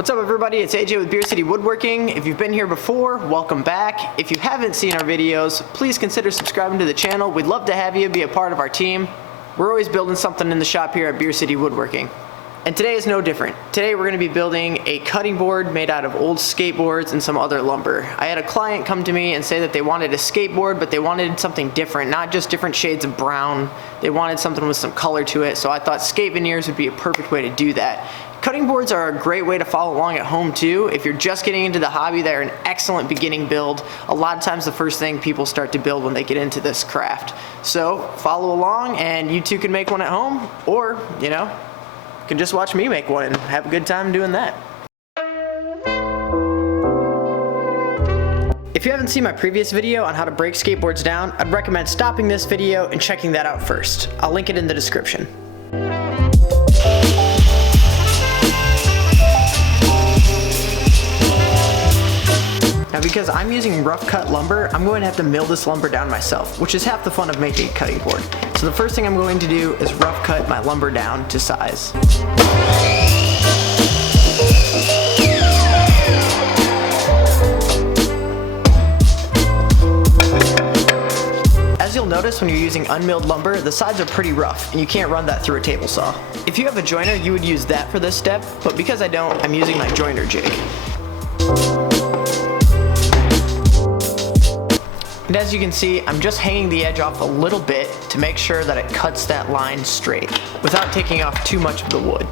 What's up everybody, it's AJ with Beer City Woodworking. If you've been here before, welcome back. If you haven't seen our videos, please consider subscribing to the channel. We'd love to have you be a part of our team. We're always building something in the shop here at Beer City Woodworking. And today is no different. Today we're going to be building a cutting board made out of old skateboards and some other lumber. I had a client come to me and say that they wanted a skateboard, but they wanted something different, not just different shades of brown. They wanted something with some color to it, so I thought skate veneers would be a perfect way to do that. Cutting boards are a great way to follow along at home too. If you're just getting into the hobby, they're an excellent beginning build. A lot of times the first thing people start to build when they get into this craft. So follow along and you too can make one at home, or you can just watch me make one and have a good time doing that. If you haven't seen my previous video on how to break skateboards down, I'd recommend stopping this video and checking that out first. I'll link it in the description. Now because I'm using rough cut lumber, I'm going to have to mill this lumber down myself, which is half the fun of making a cutting board. So the first thing I'm going to do is rough cut my lumber down to size. As you'll notice when you're using unmilled lumber, the sides are pretty rough and you can't run that through a table saw. If you have a joiner, you would use that for this step, but because I don't, I'm using my joiner jig. And as you can see, I'm just hanging the edge off a little bit to make sure that it cuts that line straight without taking off too much of the wood.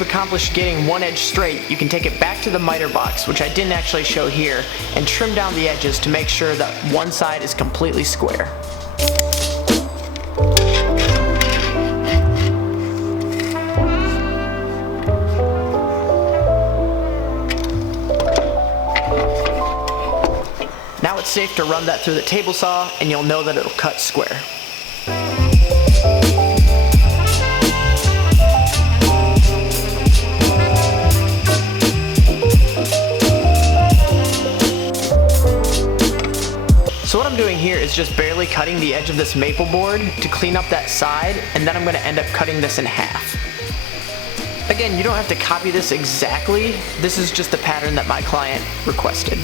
Accomplished getting one edge straight, you can take it back to the miter box, which I didn't actually show here, and trim down the edges to make sure that one side is completely square. Now it's safe to run that through the table saw and you'll know that it'll cut square. So what I'm doing here is just barely cutting the edge of this maple board to clean up that side, and then I'm going to end up cutting this in half. Again, you don't have to copy this exactly. This is just the pattern that my client requested.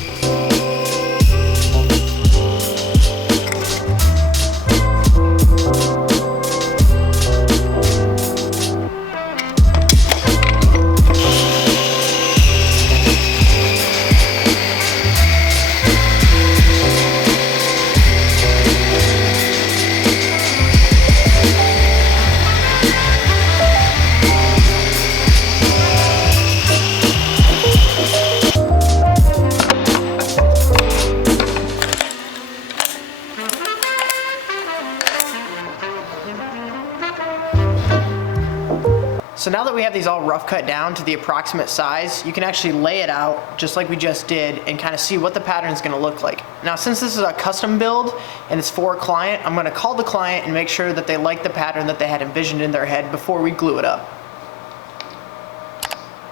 So now that we have these all rough cut down to the approximate size, you can actually lay it out just like we just did and kind of see what the pattern is going to look like. Now since this is a custom build and it's for a client, I'm going to call the client and make sure that they like the pattern that they had envisioned in their head before we glue it up.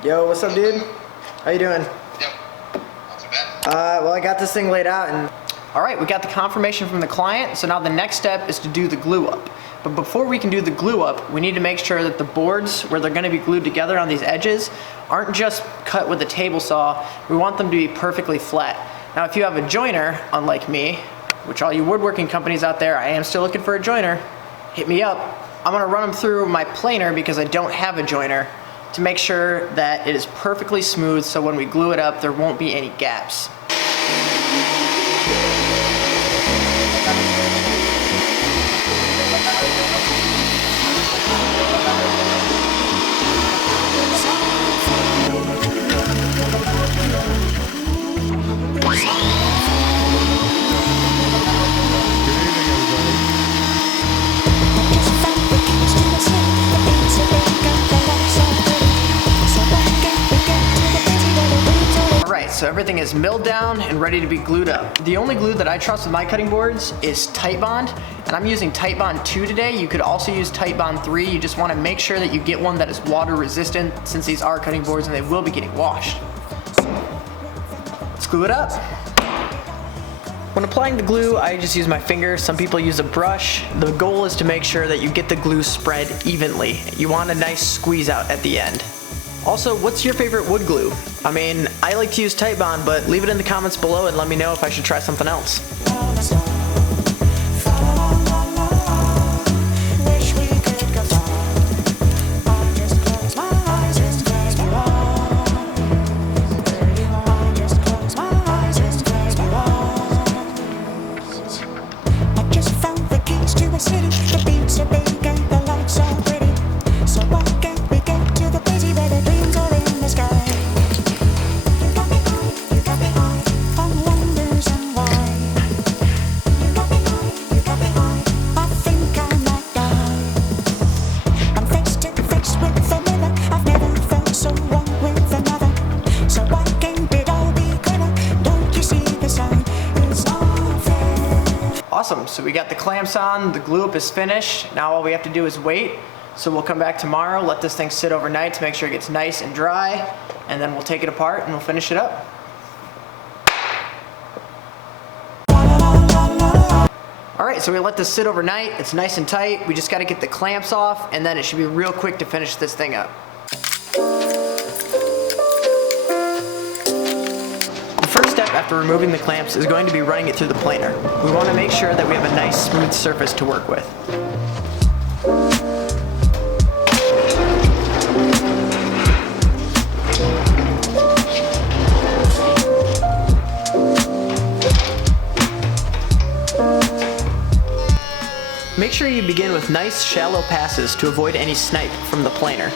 Yo, what's up dude? How you doing? Yep, not too bad. Well I got this thing laid out and alright, we got the confirmation from the client, so now the next step is to do the glue up. But before we can do the glue up, we need to make sure that the boards where they're going to be glued together on these edges aren't just cut with a table saw. We want them to be perfectly flat. Now if you have a joiner, unlike me, which all you woodworking companies out there, I am still looking for a joiner, hit me up. I'm going to run them through my planer because I don't have a joiner to make sure that it is perfectly smooth so when we glue it up there won't be any gaps. so everything is milled down and ready to be glued up. The only glue that I trust with my cutting boards is Titebond, and I'm using Titebond 2 today. You could also use Titebond 3. You just want to make sure that you get one that is water resistant, since these are cutting boards and they will be getting washed. Let's glue it up. When applying the glue, I just use my finger. Some people use a brush. The goal is to make sure that you get the glue spread evenly. You want a nice squeeze out at the end. Also, what's your favorite wood glue? I mean, I like to use Titebond, but leave it in the comments below and let me know if I should try something else. Awesome, so we got the clamps on, the glue up is finished. Now all we have to do is wait. So we'll come back tomorrow, let this thing sit overnight to make sure it gets nice and dry, and then we'll take it apart and we'll finish it up. Alright, so we let this sit overnight, it's nice and tight. We just gotta get the clamps off, and then it should be real quick to finish this thing up. After removing the clamps is going to be running it through the planer. We want to make sure that we have a nice smooth surface to work with. Make sure you begin with nice shallow passes to avoid any snipe from the planer.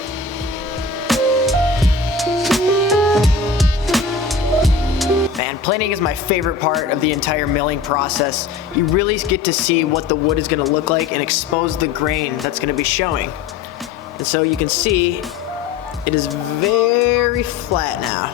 Planing is my favorite part of the entire milling process. You really get to see what the wood is going to look like and expose the grain that's going to be showing. And so you can see it is very flat now,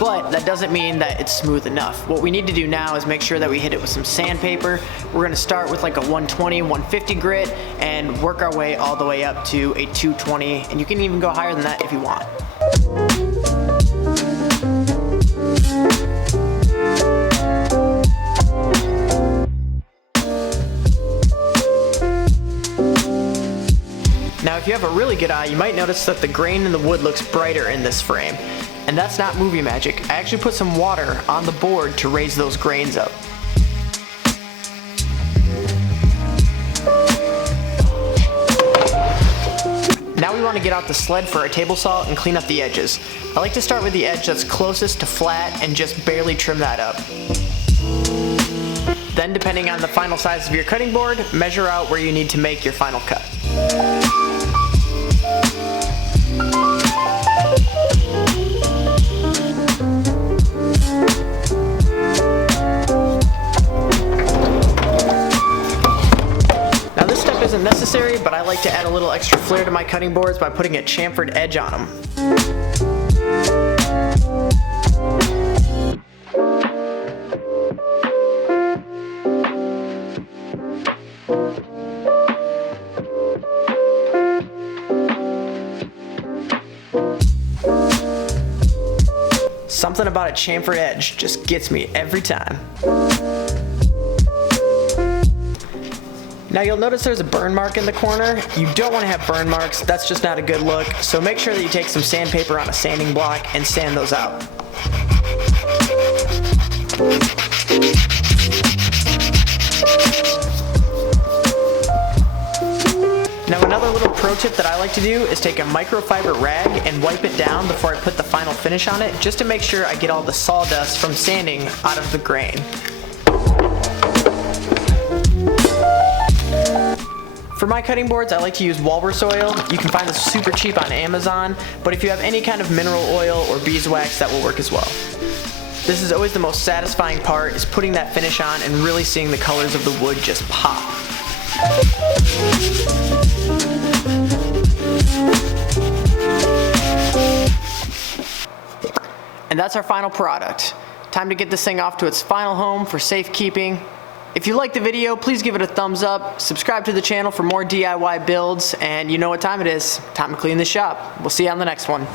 but that doesn't mean that it's smooth enough. What we need to do now is make sure that we hit it with some sandpaper. We're going to start with like a 120, 150 grit and work our way all the way up to a 220, and you can even go higher than that if you want. Now if you have a really good eye, you might notice that the grain in the wood looks brighter in this frame. And that's not movie magic. I actually put some water on the board to raise those grains up. Now we want to get out the sled for our table saw and clean up the edges. I like to start with the edge that's closest to flat and just barely trim that up. Then, depending on the final size of your cutting board, measure out where you need to make your final cut. Now this step isn't necessary, but I like to add a little extra flair to my cutting boards by putting a chamfered edge on them. Something about a chamfered edge just gets me every time. Now you'll notice there's a burn mark in the corner. You don't want to have burn marks, that's just not a good look, so make sure that you take some sandpaper on a sanding block and sand those out. Now another little pro tip that I like to do is take a microfiber rag and wipe it down before I put the final finish on it, just to make sure I get all the sawdust from sanding out of the grain. For my cutting boards, I like to use walrus oil. You can find this super cheap on Amazon, but if you have any kind of mineral oil or beeswax, that will work as well. This is always the most satisfying part, is putting that finish on and really seeing the colors of the wood just pop. And And that's our final product. Time to get this thing off to its final home for safekeeping. If you liked the video, please give it a thumbs up, subscribe to the channel for more DIY builds, and you know what time it is. Time to clean the shop. We'll see you on the next one.